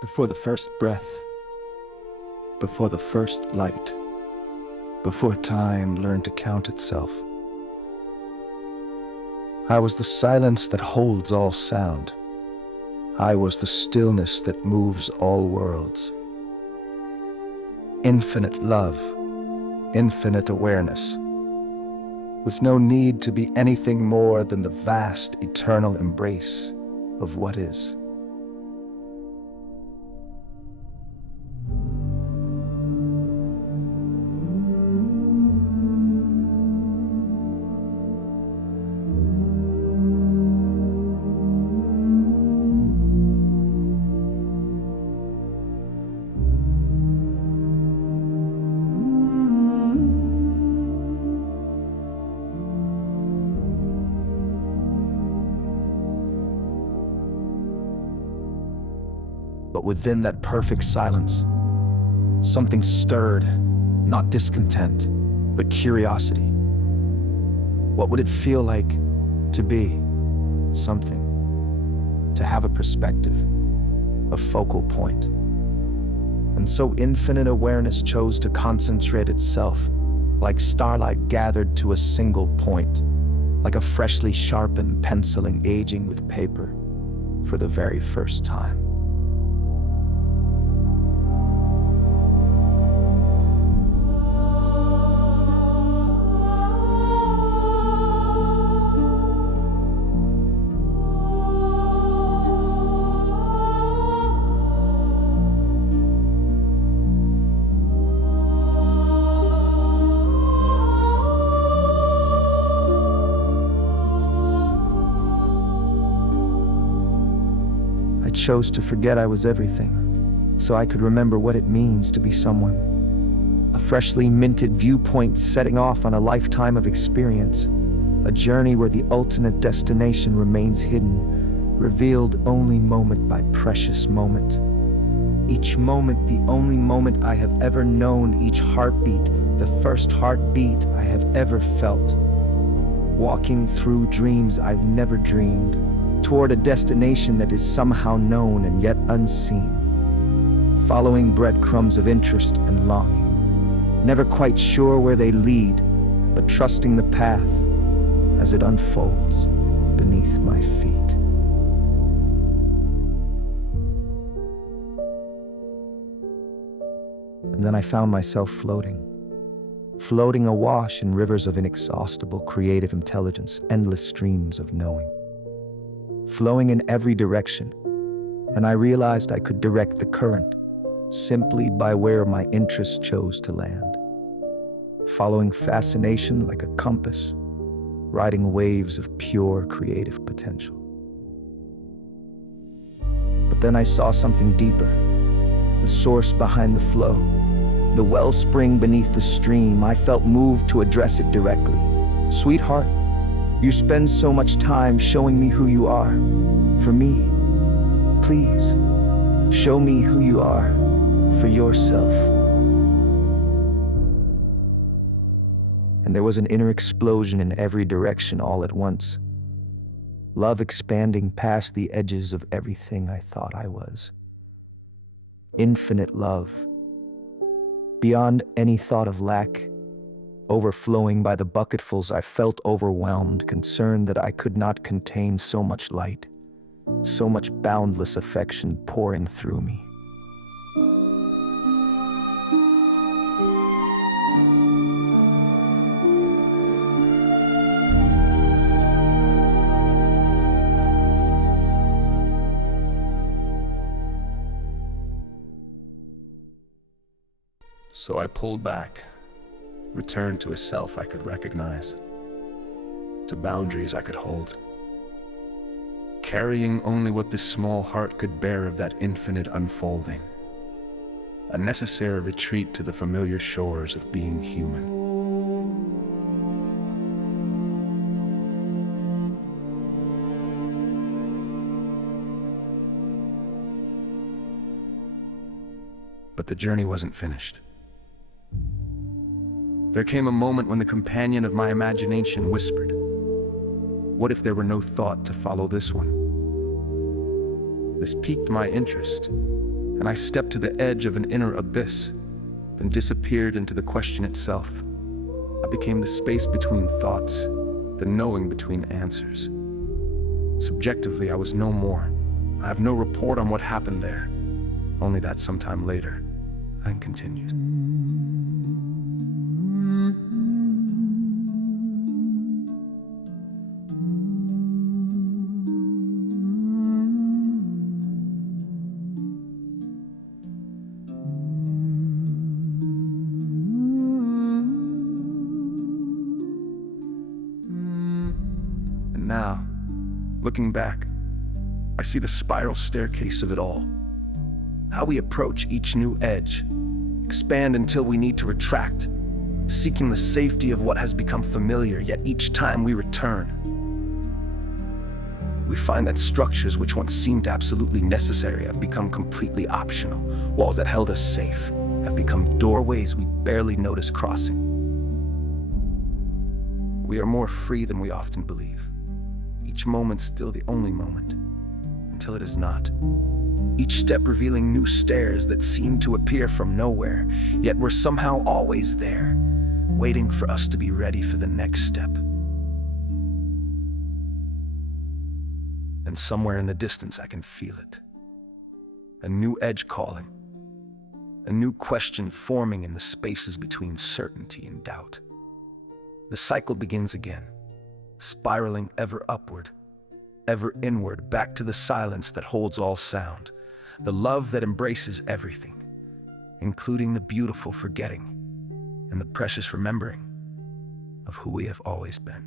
Before the first breath, before the first light, before time learned to count itself. I was the silence that holds all sound. I was the stillness that moves all worlds. Infinite love, infinite awareness, with no need to be anything more than the vast, eternal embrace of what is. But within that perfect silence, something stirred, not discontent, but curiosity. What would it feel like to be something, to have a perspective, a focal point? And so infinite awareness chose to concentrate itself, like starlight gathered to a single point, like a freshly sharpened pencil engaging with paper for the very first time. I chose to forget I was everything, so I could remember what it means to be someone. A freshly minted viewpoint setting off on a lifetime of experience, a journey where the ultimate destination remains hidden, revealed only moment by precious moment. Each moment the only moment I have ever known, each heartbeat the first heartbeat I have ever felt. Walking through dreams I've never dreamed, toward a destination that is somehow known and yet unseen. Following breadcrumbs of interest and longing, never quite sure where they lead, but trusting the path as it unfolds beneath my feet. And then I found myself floating awash in rivers of inexhaustible creative intelligence, endless streams of knowing, flowing in every direction, and I realized I could direct the current simply by where my interest chose to land, following fascination like a compass, riding waves of pure creative potential. But then I saw something deeper, the source behind the flow, the wellspring beneath the stream. I felt moved to address it directly. Sweetheart, you spend so much time showing me who you are. For me, please, show me who you are for yourself. And there was an inner explosion in every direction all at once. Love expanding past the edges of everything I thought I was. Infinite love, beyond any thought of lack. Overflowing by the bucketfuls, I felt overwhelmed, concerned that I could not contain so much light, so much boundless affection pouring through me. So I pulled back, returned to a self I could recognize, to boundaries I could hold, carrying only what this small heart could bear of that infinite unfolding, a necessary retreat to the familiar shores of being human. But the journey wasn't finished. There came a moment when the companion of my imagination whispered, "What if there were no thought to follow this one?" This piqued my interest, and I stepped to the edge of an inner abyss, then disappeared into the question itself. I became the space between thoughts, the knowing between answers. Subjectively, I was no more. I have no report on what happened there, only that sometime later, I continued. And now, looking back, I see the spiral staircase of it all. How we approach each new edge, expand until we need to retract, seeking the safety of what has become familiar, yet each time we return, we find that structures which once seemed absolutely necessary have become completely optional. Walls that held us safe have become doorways we barely notice crossing. We are more free than we often believe. Each moment still the only moment, until it is not. Each step revealing new stairs that seem to appear from nowhere, yet we're somehow always there, waiting for us to be ready for the next step. And somewhere in the distance I can feel it. A new edge calling. A new question forming in the spaces between certainty and doubt. The cycle begins again, spiraling ever upward, ever inward, back to the silence that holds all sound, the love that embraces everything, including the beautiful forgetting and the precious remembering of who we have always been.